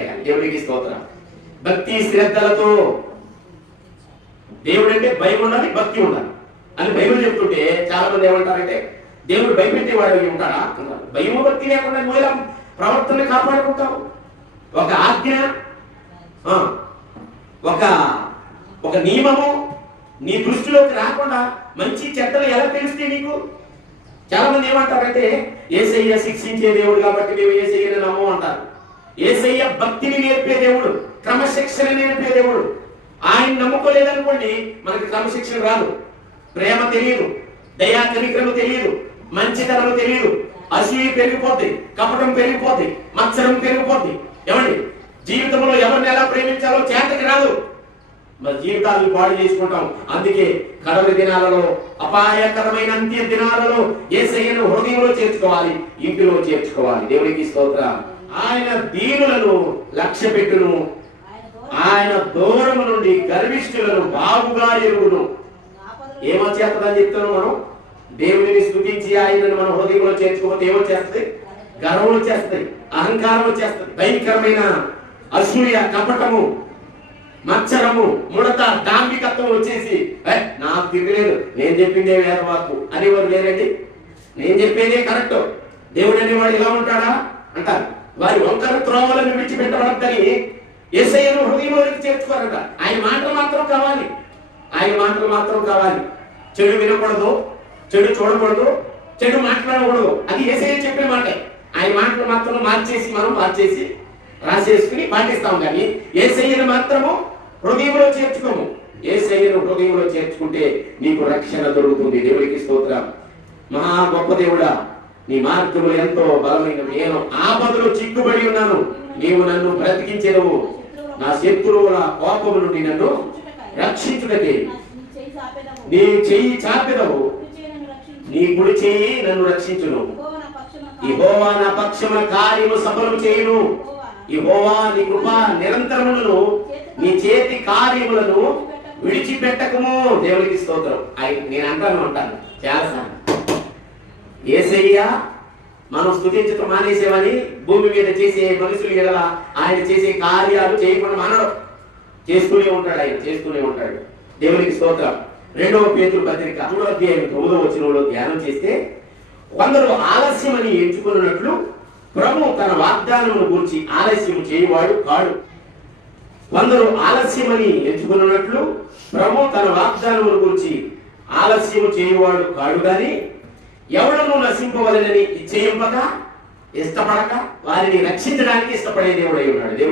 దేవుడికి స్తోత్రం. భక్తి శ్రద్ధలతో దేవుడు అంటే భయం ఉండాలి, భక్తి ఉండాలి అని బైబిల్ చెప్తుంటే చాలా మంది ఏమంటారంటే దేవుడు భయపెట్టేవాడు ఉంటాడా అంటారు. భయము భక్తి లేకుండా మూల ప్రవర్తన కాపాడుకుంటావు. ఒక ఆజ్ఞ, ఒక నియమము నీ దృష్టిలోకి రాకుండా మంచి చెడ్డలు ఎలా తెలిస్తే నీకు? చాలా మంది ఏమంటారంటే యేసయ్య శిక్షించే దేవుడు కాబట్టి మేము యేసయ్యని నమ్మం అంటారు. యేసయ్య భక్తిని నేర్పే దేవుడు, క్రమశిక్షణ నేర్పే దేవుడు. ఆయన నమ్ముకోలేదనుకోండి మనకి క్రమశిక్షణ రాదు, ప్రేమ తెలియదు, దయా కనికరము తెలియదు, మంచితనము తెలియదు, అసూయ పెరిగిపోద్ది, కపటం పెరిగిపోద్ది, మత్సరం పెరిగిపోద్ది. ఏమండి, జీవితంలో ఎవరిని ఎలా ప్రేమించాలో చేతకి రాదు, మన జీవితాలను పాడు చేసుకుంటాం. అందుకే కడవరి దినాలలో, అపాయకరమైన అంత్య దినాలలో యేసయ్యను హృదయంలో చేర్చుకోవాలి, ఇంటిలో చేర్చుకోవాలి. దేవునికి స్తోత్రం. ఆయన దీనులను లక్ష్య పెట్టును, ఆయన దూరము నుండి గర్విష్ఠులను బాగుగా ఎరుగును. ఏమొచ్చేస్తుందని చెప్తున్నాం మనం? దేవుడిని స్తుతించి ఆయనను మన హృదయంలో చేర్చుకోకపోతే ఏమొచ్చేస్తుంది? గర్వం వచ్చేస్తుంది, అహంకారం వచ్చేస్తుంది, భయంకరమైన అసూయ, కపటము, మత్సరము, ముడత, దాంభికత్వం వచ్చేసి నాకు తిరగలేదు, నేను చెప్పిందే వేదవాక్కు అనేవారు లేరండి. నేను చెప్పేదే కరెక్ట్, దేవుడు అనేవాడు ఇలా ఉంటాడా అంటారు. వారి వంకర త్రోవలను విడిచిపెట్టబడతాని యేసయ్యను హృదయంలోకి చేర్చుకోరట. ఆయన మాటలు మాత్రం కావాలి, ఆయన మాటలు మాత్రం కావాలి. చెడు వినకూడదు, చెడు చూడకూడదు, చెడు మాట్లాడకూడదు. అది యేసయ్య చెప్పే మాటే. ఆయన మాటలు మాత్రం మార్చేసి రాసేసుకుని పాటిస్తాం. కానీ యేసయ్యను మాత్రము హృదయంలో చేర్చుకోము. యేసయ్యను హృదయంలో చేర్చుకుంటే నీకు రక్షణ దొరుకుతుంది. దేవుడికి స్తోత్రం. మహా గొప్ప దేవుడా, నీ మార్గము ఎంతో బలమైన. నేను ఆపదలో చిక్కుబడి ఉన్నాను, నీవు నన్ను బ్రతికించెదవు. నా శత్రువుల కోపము నుండి నన్ను రక్షించుటకే నీ చెయ్యి చాపెదవు, నీ కుడి చెయ్యి నన్ను రక్షించును. యెహోవా నా పక్షమున కార్యము సఫలము చేయును. యెహోవా నీ కృప నిరంతరములను, నీ చేతి కార్యములను విడిచిపెట్టకము. దేవునికి స్తోత్రం. నేను అంటాను చాలా, యేసయ్య మనం స్తుతించడం మానేసేవని భూమి మీద చేసే మనుషులు ఎడల ఆయన చేసే కార్యాలు చేయకుండా మనడు చేస్తూనే ఉంటాడు, ఆయన చేస్తూనే ఉంటాడు. దేవునికి స్తోత్రం. 2వ పేతురు పత్రిక 3వ అధ్యాయం 9వ వచనంలో ధ్యానం చేస్తే, కొందరు ఆలస్యమని ఎంచుకున్నట్లు ప్రభు తన వాగ్దానమును గురించి ఆలస్యం చేయవాడు కాడు. కొందరు ఆలస్యమని ఎంచుకున్నట్లు ప్రభు తన వాగ్దానమును గురించి ఆలస్యము చేయవాడు కాడు. గాని ఎవడను నశింపవలెనని ఇచ్చేయంపక, ఇష్టపడక వారిని రక్షించడానికి ఇష్టపడే దేవుడై ఉన్నాడు.